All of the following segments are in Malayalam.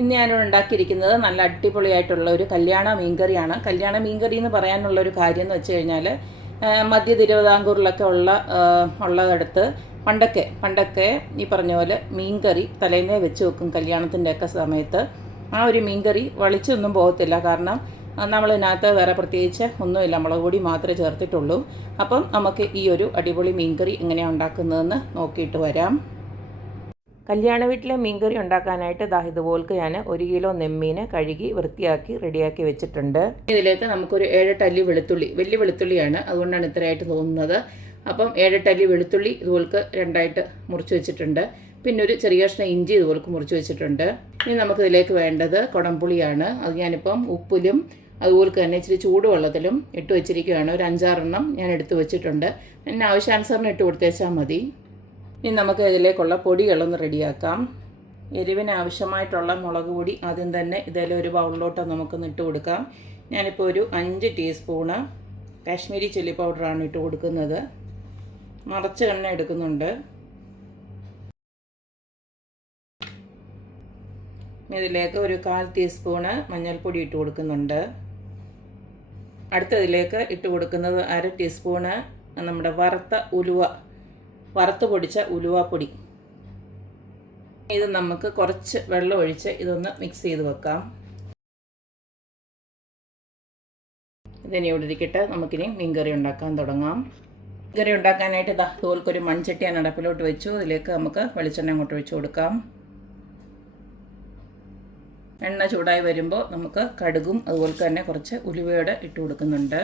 ഇന്ന് ഞാനിവിടെ ഉണ്ടാക്കിയിരിക്കുന്നത് നല്ല അടിപൊളിയായിട്ടുള്ള ഒരു കല്യാണ മീൻകറിയാണ്. കല്യാണ മീൻകറി എന്ന് പറയാനുള്ളൊരു കാര്യം എന്ന് വെച്ച് കഴിഞ്ഞാൽ മധ്യ തിരുവിതാംകൂറിലൊക്കെ ഉള്ളടത്ത് പണ്ടൊക്കെ ഈ പറഞ്ഞ പോലെ മീൻകറി തലേന്നേ വെച്ച് വെക്കും കല്യാണത്തിൻ്റെയൊക്കെ സമയത്ത്. ആ ഒരു മീൻകറി വളിച്ചൊന്നും പോകത്തില്ല. കാരണം നമ്മളിതിനകത്ത് വേറെ പ്രത്യേകിച്ച് ഒന്നുമില്ല, മുളക് പൊടി മാത്രമേ ചേർത്തിട്ടുള്ളൂ. അപ്പം നമുക്ക് ഈ ഒരു അടിപൊളി മീൻകറി എങ്ങനെയാണ് ഉണ്ടാക്കുന്നതെന്ന് നോക്കിയിട്ട് വരാം. കല്യാണ വീട്ടിലെ മീൻകറി ഉണ്ടാക്കാനായിട്ട് ഇതുപോൾക്ക് ഞാൻ 1 കിലോ നെമ്മീൻ കഴുകി വൃത്തിയാക്കി റെഡിയാക്കി വെച്ചിട്ടുണ്ട്. ഇതിലേക്ക് നമുക്കൊരു 7-8 അല്ലി വെളുത്തുള്ളി, വലിയ വെളുത്തുള്ളിയാണ്, അതുകൊണ്ടാണ് ഇത്രയായിട്ട് തോന്നുന്നത്. അപ്പം 7-8 അല്ലി വെളുത്തുള്ളി ഇതുപോൾക്ക് 2ആയിട്ട് മുറിച്ച് വെച്ചിട്ടുണ്ട്. പിന്നെ ഒരു ചെറിയ കഷ്ണം ഇഞ്ചി ഇതുപോൾക്ക് മുറിച്ച് വെച്ചിട്ടുണ്ട്. ഇനി നമുക്കിതിലേക്ക് വേണ്ടത് കുടംപുളിയാണ്. അത് ഞാനിപ്പം ഉപ്പിലും അതുപോലെ തന്നെ ഇച്ചിരി ചൂടുവെള്ളത്തിലും ഇട്ട് വെച്ചിരിക്കുകയാണ്. ഒരു 5-6 എണ്ണം ഞാൻ എടുത്ത് വെച്ചിട്ടുണ്ട്. പിന്നെ ആവശ്യാനുസരണം ഇട്ട് കൊടുത്തേച്ചാൽ മതി. ഇനി നമുക്ക് ഇതിലേക്കുള്ള പൊടികളൊന്ന് റെഡിയാക്കാം. എരിവിന് ആവശ്യമായിട്ടുള്ള മുളക് പൊടി ആദ്യം തന്നെ ഒരു ബൗളിലോട്ട് നമുക്കൊന്ന് ഇട്ട് കൊടുക്കാം. ഞാനിപ്പോൾ ഒരു 5 ടീസ്പൂണ് കാശ്മീരി ചില്ലി പൗഡറാണ് ഇട്ട് കൊടുക്കുന്നത്. നിറച്ച് എണ്ണ എടുക്കുന്നുണ്ട്. ഇതിലേക്ക് ഒരു 1/4 ടീസ്പൂണ് മഞ്ഞൾപ്പൊടി ഇട്ട് കൊടുക്കുന്നുണ്ട്. അടുത്തതിലേക്ക് ഇട്ട് കൊടുക്കുന്നത് 1/2 ടീസ്പൂണ് നമ്മുടെ വറുത്ത് പൊടിച്ച ഉലുവാപ്പൊടി. ഇത് നമുക്ക് കുറച്ച് വെള്ളം ഒഴിച്ച് ഇതൊന്ന് മിക്സ് ചെയ്ത് വെക്കാം. ഇതിനെ ഇവിടെ ഇരിക്കട്ടെ. നമുക്കിനി മീൻകറി ഉണ്ടാക്കാൻ തുടങ്ങാം. മീൻകറി ഉണ്ടാക്കാനായിട്ട് ഇതുപോലൊരു മൺചട്ടി ഞാൻ അടപ്പിലോട്ട് വെച്ചു. ഇതിലേക്ക് നമുക്ക് വെളിച്ചെണ്ണ അങ്ങോട്ട് ഒഴിച്ച് കൊടുക്കാം. എണ്ണ ചൂടായി വരുമ്പോൾ നമുക്ക് കടുകും അതുപോലെ തന്നെ കുറച്ച് ഉലുവയോടെ ഇട്ട് കൊടുക്കുന്നുണ്ട്.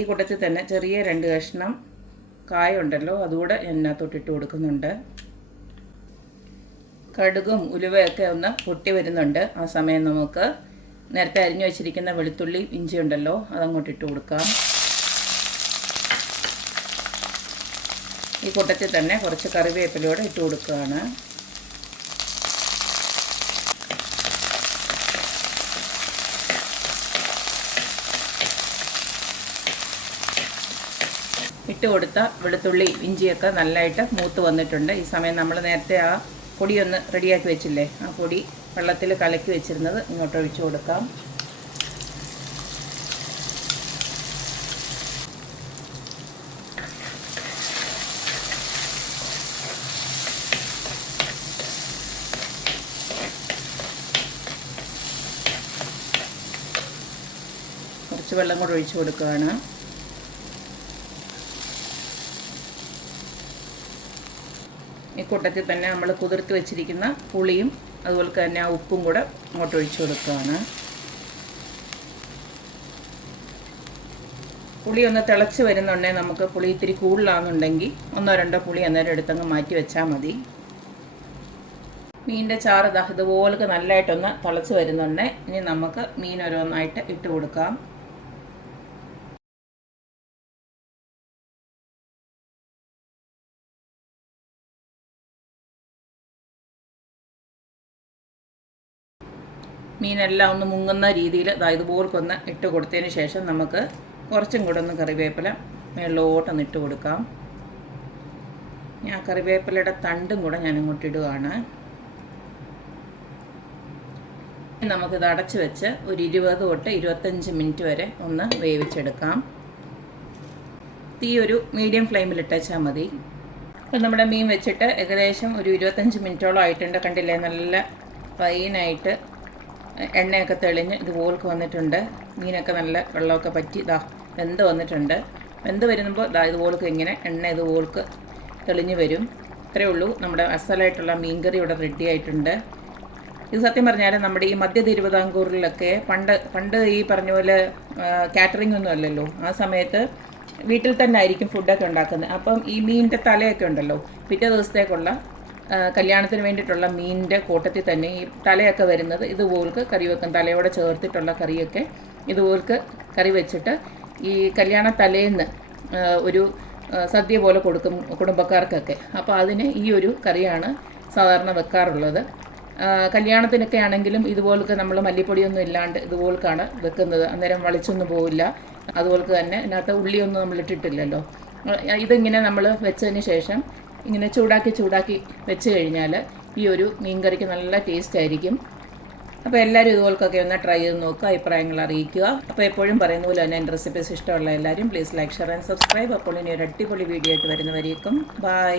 ഈ കൂട്ടത്തിൽ തന്നെ ചെറിയ 2 കഷ്ണം കായുണ്ടല്ലോ, അതുകൂടെ ഇതിനകത്തോട്ട് ഇട്ട് കൊടുക്കുന്നുണ്ട്. കടുകും ഉലുവയൊക്കെ ഒന്ന് പൊട്ടി വരുന്നുണ്ട്. ആ സമയം നമുക്ക് നേരത്തെ അരിഞ്ഞു വെച്ചിരിക്കുന്ന വെളുത്തുള്ളി ഇഞ്ചി ഉണ്ടല്ലോ, അതങ്ങോട്ട് ഇട്ട് കൊടുക്കാം. ഈ കൂട്ടത്തിൽ തന്നെ കുറച്ച് കറിവേപ്പിലയോടെ ഇട്ട് കൊടുക്കുകയാണ്. ഇട്ട് കൊടുത്ത വെളുത്തുള്ളി ഇഞ്ചിയൊക്കെ നല്ലതായിട്ട് മൂത്ത് വന്നിട്ടുണ്ട്. ഈ സമയം നമ്മൾ നേരത്തെ ആ പൊടിയൊന്ന് റെഡിയാക്കി വെച്ചില്ലേ, ആ പൊടി വെള്ളത്തിൽ കലക്കി വെച്ചിരുന്നത് ഇങ്ങോട്ട് ഒഴിച്ചു കൊടുക്കാം. കുറച്ച് വെള്ളം കൂടെ ഒഴിച്ചു കൊടുക്കുകയാണ്. ഈ കൂട്ടത്തിൽ തന്നെ നമ്മൾ കുതിർത്ത് വെച്ചിരിക്കുന്ന പുളിയും അതുപോലെ തന്നെ ആ ഉപ്പും കൂടെ അങ്ങോട്ട് ഒഴിച്ചു കൊടുക്കുകയാണ്. പുളി ഒന്ന് തിളച്ച് വരുന്നുണ്ടെങ്കിൽ നമുക്ക് പുളി ഇത്തിരി കൂടുതലാണെന്നുണ്ടെങ്കിൽ 1-2 പുളി അന്നേരം എടുത്തങ്ങ് മാറ്റി വെച്ചാൽ മതി. മീനിൻ്റെ ചാറ് ഇതുപോലെ നല്ലതായിട്ടൊന്ന് തിളച്ച് വരുന്നുണ്ട്. ഇനി നമുക്ക് മീൻ ഓരോന്നായിട്ട് ഇട്ട് കൊടുക്കാം. മീനെല്ലാം ഒന്ന് മുങ്ങുന്ന രീതിയിൽ ഇതുപോലൊന്ന് ഇട്ട് കൊടുത്തതിന് ശേഷം നമുക്ക് കുറച്ചും കൂടെ ഒന്ന് കറിവേപ്പില മേളിലോട്ടൊന്ന് ഇട്ട് കൊടുക്കാം. ഞാൻ കറിവേപ്പിലയുടെ തണ്ടും കൂടെ ഞാൻ ഇങ്ങോട്ട് ഇടുകയാണ്. നമുക്കിത് അടച്ച് വെച്ച് ഒരു 20 തൊട്ട് 25 മിനിറ്റ് വരെ ഒന്ന് വേവിച്ചെടുക്കാം. തീ ഒരു മീഡിയം ഫ്ലെയിമിൽ ഇട്ടാൽ മതി. അപ്പം നമ്മുടെ മീൻ വെച്ചിട്ട് ഏകദേശം ഒരു 25 മിനിറ്റോളം ആയിട്ടുണ്ട്. കണ്ടില്ലേ, നല്ല ഫൈനായിട്ട് എണ്ണയൊക്കെ തെളിഞ്ഞ് ഇതുപോലെ വന്നിട്ടുണ്ട്. മീനൊക്കെ നല്ല വെള്ളമൊക്കെ പറ്റി വെന്ത് വന്നിട്ടുണ്ട്. വെന്ത് വരുമ്പോൾ ഇതുപോലെ ഇങ്ങനെ എണ്ണ ഇതുപോലെ തെളിഞ്ഞ് വരും. ഇത്രയേ ഉള്ളൂ, നമ്മുടെ അസലായിട്ടുള്ള മീൻകറി ഇവിടെ റെഡി ആയിട്ടുണ്ട്. ഇത് സത്യം പറഞ്ഞാൽ നമ്മുടെ ഈ മധ്യ തിരുവിതാംകൂറിലൊക്കെ പണ്ട് ഈ പറഞ്ഞ പോലെ കാറ്ററിംഗ് ഒന്നും അല്ലല്ലോ. ആ സമയത്ത് വീട്ടിൽ തന്നെ ആയിരിക്കും ഫുഡൊക്കെ ഉണ്ടാക്കുന്നത്. അപ്പം ഈ മീനിൻ്റെ തലയൊക്കെ ഉണ്ടല്ലോ, പിറ്റേ ദിവസത്തേക്കുള്ള കല്യാണത്തിന് വേണ്ടിയിട്ടുള്ള മീനിൻ്റെ കൂട്ടത്തിൽ തന്നെ ഈ തലയൊക്കെ വരുന്നത് ഇതുപോൾക്ക് കറി വെക്കും. തലയോടെ ചേർത്തിട്ടുള്ള കറിയൊക്കെ ഇതുപോൾക്ക് കറി വെച്ചിട്ട് ഈ കല്യാണ തലേന്ന് ഒരു സദ്യ പോലെ കൊടുക്കും കുടുംബക്കാർക്കൊക്കെ. അപ്പോൾ അതിന് ഈ ഒരു കറിയാണ് സാധാരണ വെക്കാറുള്ളത്. കല്യാണത്തിനൊക്കെ ആണെങ്കിലും ഇതുപോലൊക്കെ നമ്മൾ മല്ലിപ്പൊടിയൊന്നും ഇല്ലാണ്ട് ഇതുപോൽക്കാണ് വെക്കുന്നത്. അന്നേരം വളിച്ചൊന്നും പോവില്ല. അതുപോലെ തന്നെ ഇതിനകത്ത് ഉള്ളിയൊന്നും നമ്മൾ ഇട്ടിട്ടില്ലല്ലോ. ഇതിങ്ങനെ നമ്മൾ വെച്ചതിന് ശേഷം ഇങ്ങനെ ചൂടാക്കി വെച്ച് കഴിഞ്ഞാൽ ഈ ഒരു മീൻകറിക്ക് നല്ല ടേസ്റ്റ് ആയിരിക്കും. അപ്പോൾ എല്ലാവരും ഇതുപോലൊക്കെ ഒന്ന് ട്രൈ ചെയ്ത് നോക്കുക, അഭിപ്രായങ്ങൾ അറിയിക്കുക. അപ്പോൾ എപ്പോഴും പറയുന്ന പോലെ തന്നെ എൻ്റെ റെസിപ്പീസ് ഇഷ്ടമുള്ള എല്ലാവരും please like, share and subscribe. അപ്പോൾ ഇനി ഒരു അടിപൊളി വീഡിയോ ആയിട്ട് വരുന്നവരേക്കും ബൈ.